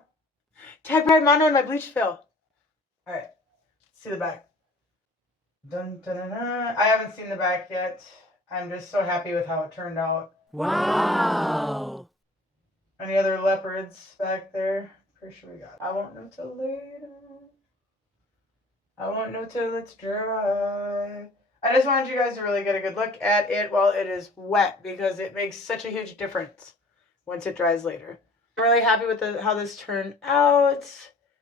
Tag Brad Mondo in my bleach fail. All right, let's see the back. Dun, dun, dun, dun. I haven't seen the back yet. I'm just so happy with how it turned out. Wow. Any other leopards back there? Pretty sure we got it. I won't know till later. I won't know till it's dry. I just wanted you guys to really get a good look at it while it is wet, because it makes such a huge difference once it dries later. I'm really happy with how this turned out.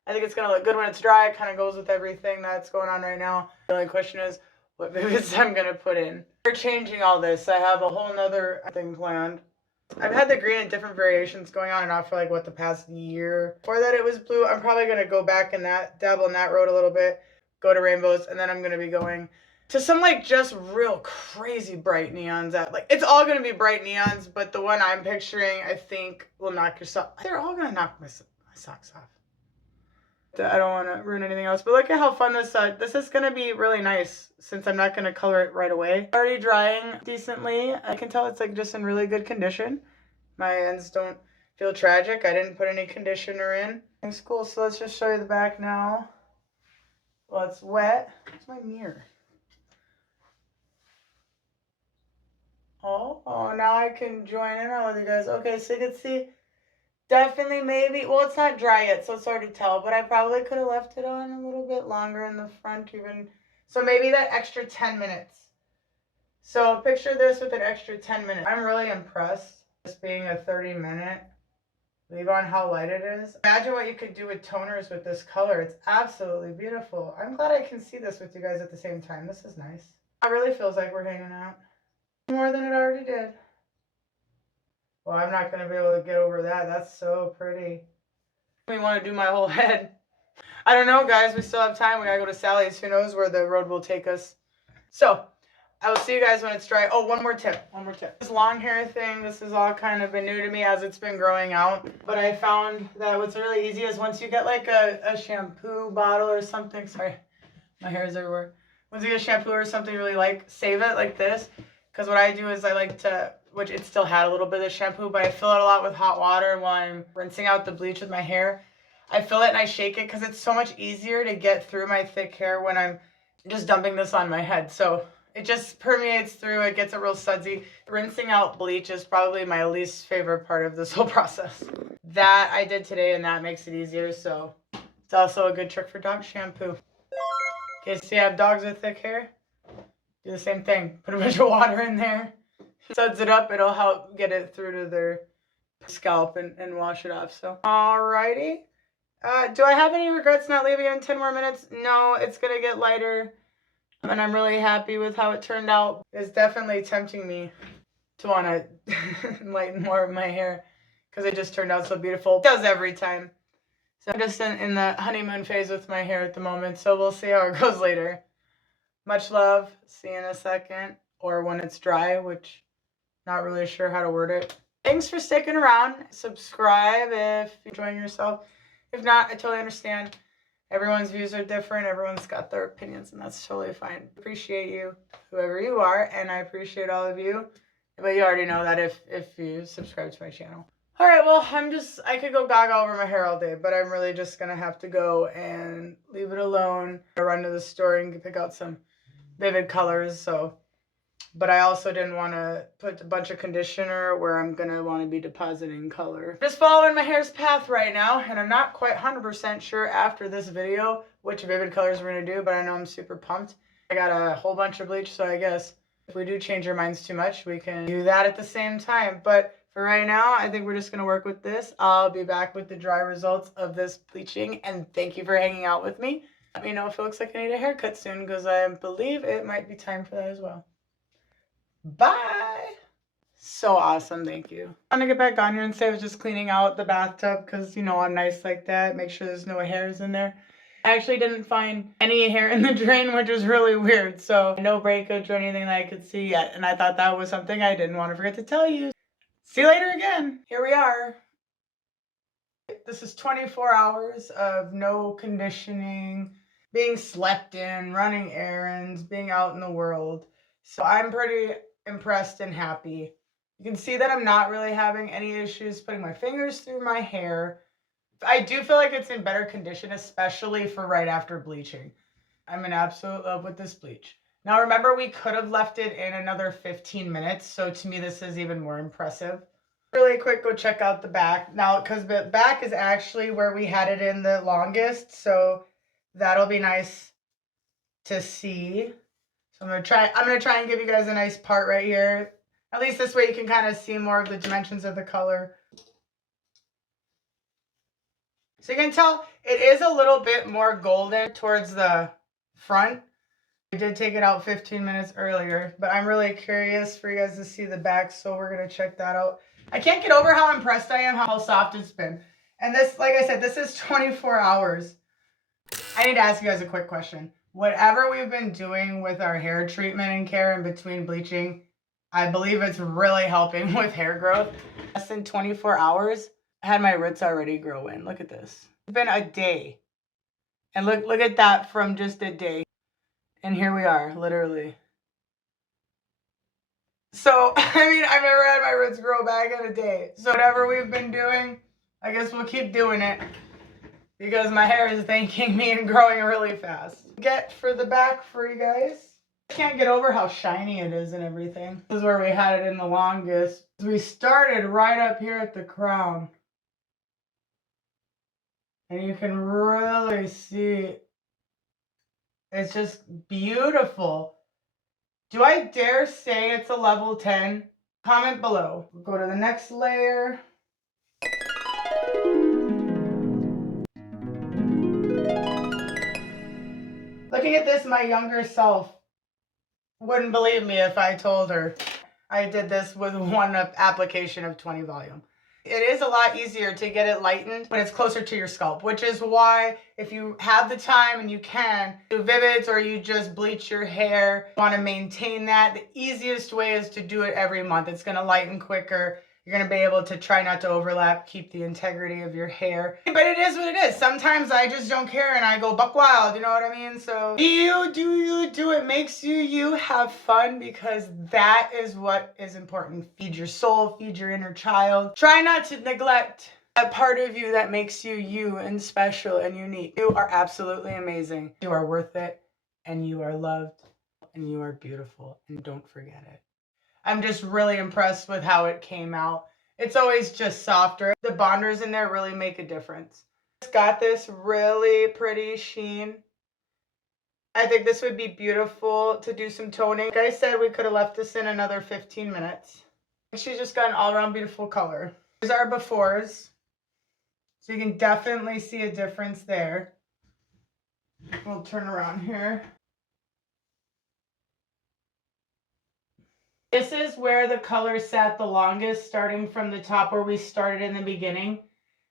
I think it's going to look good when it's dry. It kind of goes with everything that's going on right now. The only question is what vivids I'm going to put in. We're changing all this. I have a whole nother thing planned. I've had the green in different variations going on and off for like the past year. Before that it was blue. I'm probably going to go back and dabble in that road a little bit, go to rainbows, and then I'm going to be going to some like just real crazy bright neons. It's all going to be bright neons, but the one I'm picturing I think will knock your socks. They're all going to knock my socks off. I don't want to ruin anything else, but look at how fun this is going to be. Really nice since I'm not going to color it right away. Already drying decently. I can tell it's like just in really good condition. My ends don't feel tragic. I didn't put any conditioner in. It's cool. So let's just show you the back now. Well, it's wet. Where's my mirror? Oh, now I can join in on with you guys. Okay, so you can see. Definitely, maybe. Well, it's not dry yet, so it's hard to tell. But I probably could have left it on a little bit longer in the front even. So maybe that extra 10 minutes. So picture this with an extra 10 minutes. I'm really impressed. This being a 30-minute. Leave on how light it is. Imagine what you could do with toners with this color. It's absolutely beautiful. I'm glad I can see this with you guys at the same time. This is nice. It really feels like we're hanging out. More than it already did. Well, I'm not going to be able to get over that. That's so pretty. We want to do my whole head. I don't know, guys. We still have time. We got to go to Sally's. Who knows where the road will take us. So, I will see you guys when it's dry. Oh, one more tip. This long hair thing, this has all kind of been new to me as it's been growing out. But I found that what's really easy is once you get like a shampoo bottle or something. Sorry, my hair is everywhere. Once you get a shampoo or something really like, save it like this. Because what I do is I like to, which it still had a little bit of shampoo, but I fill it a lot with hot water while I'm rinsing out the bleach with my hair. I fill it and I shake it because it's so much easier to get through my thick hair when I'm just dumping this on my head. So it just permeates through, it gets it real sudsy. Rinsing out bleach is probably my least favorite part of this whole process. That I did today and that makes it easier, so it's also a good trick for dog shampoo. Okay, so you have dogs with thick hair, do the same thing. Put a bunch of water in there, suds it up, it'll help get it through to their scalp and wash it off. So, alrighty. Do I have any regrets not leaving in 10 more minutes? No, it's gonna get lighter. And I'm really happy with how it turned out. It's definitely tempting me to want to lighten more of my hair because it just turned out so beautiful. It does every time. So I'm just in the honeymoon phase with my hair at the moment, so we'll see how it goes later. Much love. See you in a second, or when it's dry, which not really sure how to word it. Thanks for sticking around. Subscribe if you're enjoying yourself. If not, I totally understand. Everyone's views are different. Everyone's got their opinions, and that's totally fine. Appreciate you, whoever you are, and I appreciate all of you. But you already know that if you subscribe to my channel. All right, well, I could go gaga over my hair all day, but I'm really just going to have to go and leave it alone. I run to the store and pick out some vivid colors, so. But I also didn't want to put a bunch of conditioner where I'm going to want to be depositing color. Just following my hair's path right now, and I'm not quite 100% sure after this video which vivid colors we're going to do, but I know I'm super pumped. I got a whole bunch of bleach, so I guess if we do change our minds too much, we can do that at the same time. But for right now, I think we're just going to work with this. I'll be back with the dry results of this bleaching, and thank you for hanging out with me. Let me know if it looks like I need a haircut soon, because I believe it might be time for that as well. Bye. So awesome. Thank you. I'm gonna get back on here and say I was just cleaning out the bathtub because, you know, I'm nice like that. Make sure there's no hairs in there. I actually didn't find any hair in the drain, which was really weird. So no breakage or anything that I could see yet. And I thought that was something I didn't want to forget to tell you. See you later again. Here we are. This is 24 hours of no conditioning, being slept in, running errands, being out in the world. So I'm pretty impressed and happy. You can see that I'm not really having any issues putting my fingers through my hair. I do feel like it's in better condition, especially for right after bleaching. I'm in absolute love with this bleach. Now remember, we could have left it in another 15 minutes, so to me this is even more impressive. Really quick, go check out the back. Now, because the back is actually where we had it in the longest, so that'll be nice to see. So I'm gonna try and give you guys a nice part right here. At least this way you can kind of see more of the dimensions of the color. So you can tell it is a little bit more golden towards the front. I did take it out 15 minutes earlier, but I'm really curious for you guys to see the back, so we're gonna check that out. I can't get over how impressed I am how soft it's been. And this, like I said, this is 24 hours. I need to ask you guys a quick question. Whatever we've been doing with our hair treatment and care in between bleaching, I believe it's really helping with hair growth. Less than 24 hours, I had my roots already grow in. Look at this. It's been a day. And look at that from just a day. And here we are, literally. So, I mean, I've never had my roots grow back in a day. So whatever we've been doing, I guess we'll keep doing it. Because my hair is thanking me and growing really fast. Get for the back for you guys. I can't get over how shiny it is and everything. This is where we had it in the longest. We started right up here at the crown. And you can really see it's just beautiful. Do I dare say it's a level 10? Comment below. We'll go to the next layer. Looking at this, my younger self wouldn't believe me if I told her I did this with one application of 20 volume. It is a lot easier to get it lightened when it's closer to your scalp, which is why if you have the time and you can do vivids or you just bleach your hair, want to maintain that, the easiest way is to do it every month. It's going to lighten quicker. You're going to be able to try not to overlap, keep the integrity of your hair. But it is what it is. Sometimes I just don't care and I go buck wild, you know what I mean? So do you do it makes you have fun, because that is what is important. Feed your soul, feed your inner child. Try not to neglect that part of you that makes you you and special and unique. You are absolutely amazing. You are worth it, and you are loved, and you are beautiful, and don't forget it. I'm just really impressed with how it came out. It's always just softer. The bonders in there really make a difference. It's got this really pretty sheen. I think this would be beautiful to do some toning. Like I said, we could have left this in another 15 minutes. She's just got an all-around beautiful color. Here's our befores. So you can definitely see a difference there. We'll turn around here. This is where the color sat the longest, starting from the top where we started in the beginning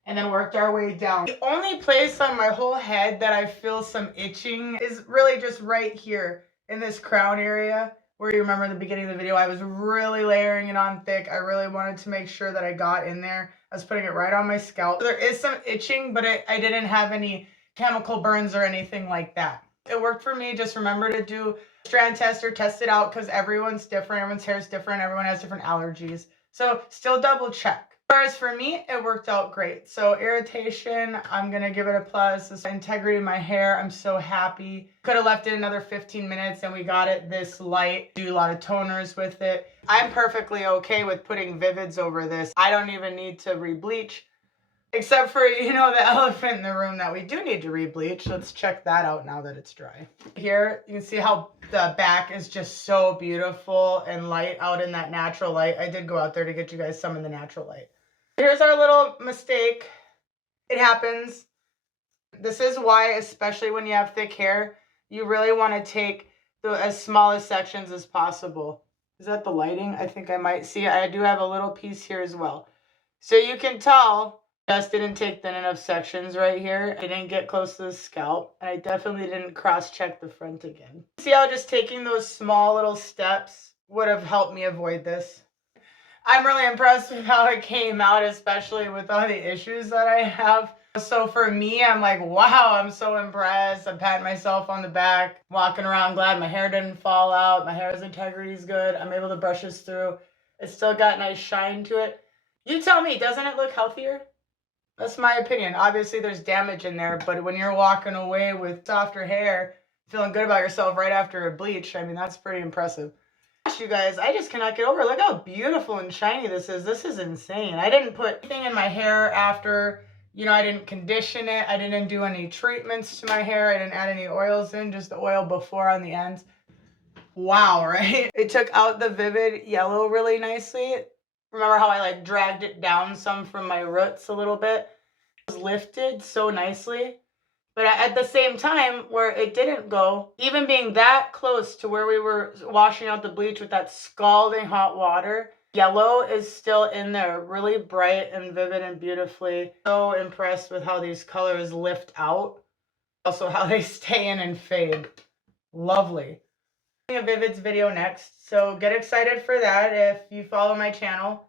and then worked our way down. The only place on my whole head that I feel some itching is really just right here in this crown area, where you remember in the beginning of the video, I was really layering it on thick. I really wanted to make sure that I got in there. I was putting it right on my scalp. There is some itching, but I didn't have any chemical burns or anything like that. It worked for me. Just remember to do strand test or test it out, because everyone's different. Everyone's hair is different. Everyone has different allergies. So still double check. As far as for me, it worked out great. So irritation, I'm going to give it a plus. This integrity of my hair, I'm so happy. Could have left it another 15 minutes and we got it this light. Do a lot of toners with it. I'm perfectly okay with putting vivids over this. I don't even need to re-bleach. Except for, you know, the elephant in the room that we do need to re-bleach. Let's check that out now that it's dry. Here, you can see how the back is just so beautiful and light out in that natural light. I did go out there to get you guys some in the natural light. Here's our little mistake. It happens. This is why, especially when you have thick hair, you really want to take as smallest sections as possible. Is that the lighting? I think I might see it. I do have a little piece here as well. So you can tell, just didn't take thin enough sections right here. I didn't get close to the scalp, and I definitely didn't cross-check the front again. See how just taking those small little steps would have helped me avoid this? I'm really impressed with how it came out, especially with all the issues that I have. So for me, I'm like, wow, I'm so impressed. I'm patting myself on the back, walking around glad my hair didn't fall out. My hair's integrity is good. I'm able to brush this through. It's still got nice shine to it. You tell me, doesn't it look healthier? That's my opinion. Obviously, there's damage in there, but when you're walking away with softer hair, feeling good about yourself right after a bleach, I mean, that's pretty impressive. You guys, I just cannot get over it. Look how beautiful and shiny this is. This is insane. I didn't put anything in my hair after, you know, I didn't condition it. I didn't do any treatments to my hair. I didn't add any oils in, just the oil before on the ends. Wow, right? It took out the vivid yellow really nicely. Remember how I like dragged it down some from my roots a little bit? It was lifted so nicely. But at the same time, where it didn't go, even being that close to where we were washing out the bleach with that scalding hot water, yellow is still in there, really bright and vivid and beautifully. So impressed with how these colors lift out. Also how they stay in and fade. Lovely. A Vivids video next, so get excited for that if you follow my channel.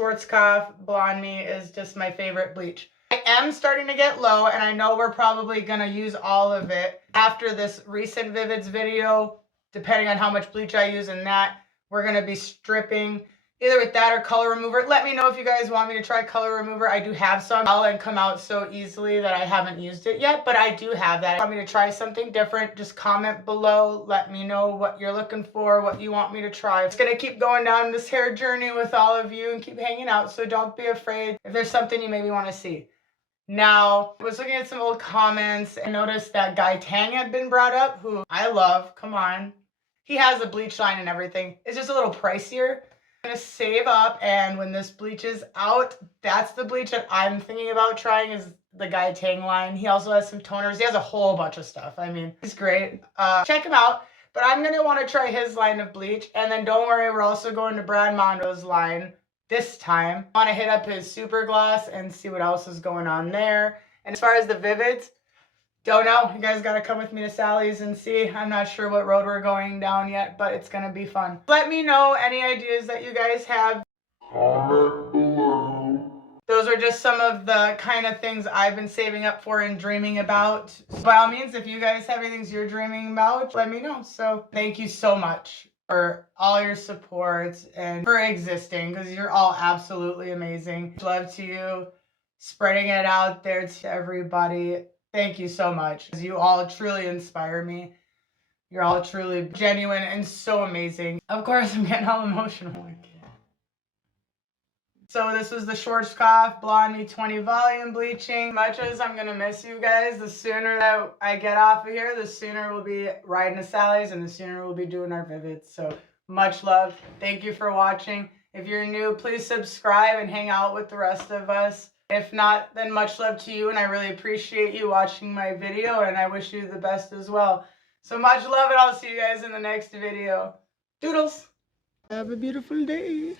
Schwarzkopf BLONDME is just my favorite bleach. I am starting to get low, and I know we're probably going to use all of it after this recent Vivids video. Depending on how much bleach I use in that, we're going to be stripping either with that or color remover. Let me know if you guys want me to try color remover. I do have some. I'll come out so easily that I haven't used it yet, but I do have that. If you want me to try something different, just comment below. Let me know what you're looking for, what you want me to try. It's going to keep going down this hair journey with all of you and keep hanging out, so don't be afraid if there's something you maybe want to see. Now, I was looking at some old comments and noticed that Guy Tang had been brought up, who I love. Come on. He has a bleach line and everything. It's just a little pricier. I'm going to save up, and when this bleach is out, that's the bleach that I'm thinking about trying, is the Guy Tang line. He also has some toners. He has a whole bunch of stuff. I mean, he's great. Check him out. But I'm going to want to try his line of bleach. And then don't worry, we're also going to Brad Mondo's line this time. I want to hit up his super gloss and see what else is going on there. And as far as the Vivids, don't know. You guys got to come with me to Sally's and see. I'm not sure what road we're going down yet, but it's going to be fun. Let me know any ideas that you guys have. Comment below. Those are just some of the kind of things I've been saving up for and dreaming about. So by all means, if you guys have any things you're dreaming about, let me know. So thank you so much for all your support and for existing, because you're all absolutely amazing. Love to you, spreading it out there to everybody. Thank you so much. You all truly inspire me. You're all truly genuine and so amazing. Of course, I'm getting all emotional. So this was the Schwarzkopf BLONDME 20 volume bleaching. Much as I'm going to miss you guys, the sooner that I get off of here, the sooner we'll be riding to Sally's and the sooner we'll be doing our Vivids. So much love. Thank you for watching. If you're new, please subscribe and hang out with the rest of us. If not, then much love to you, and I really appreciate you watching my video, and I wish you the best as well. So much love, and I'll see you guys in the next video. Doodles! Have a beautiful day.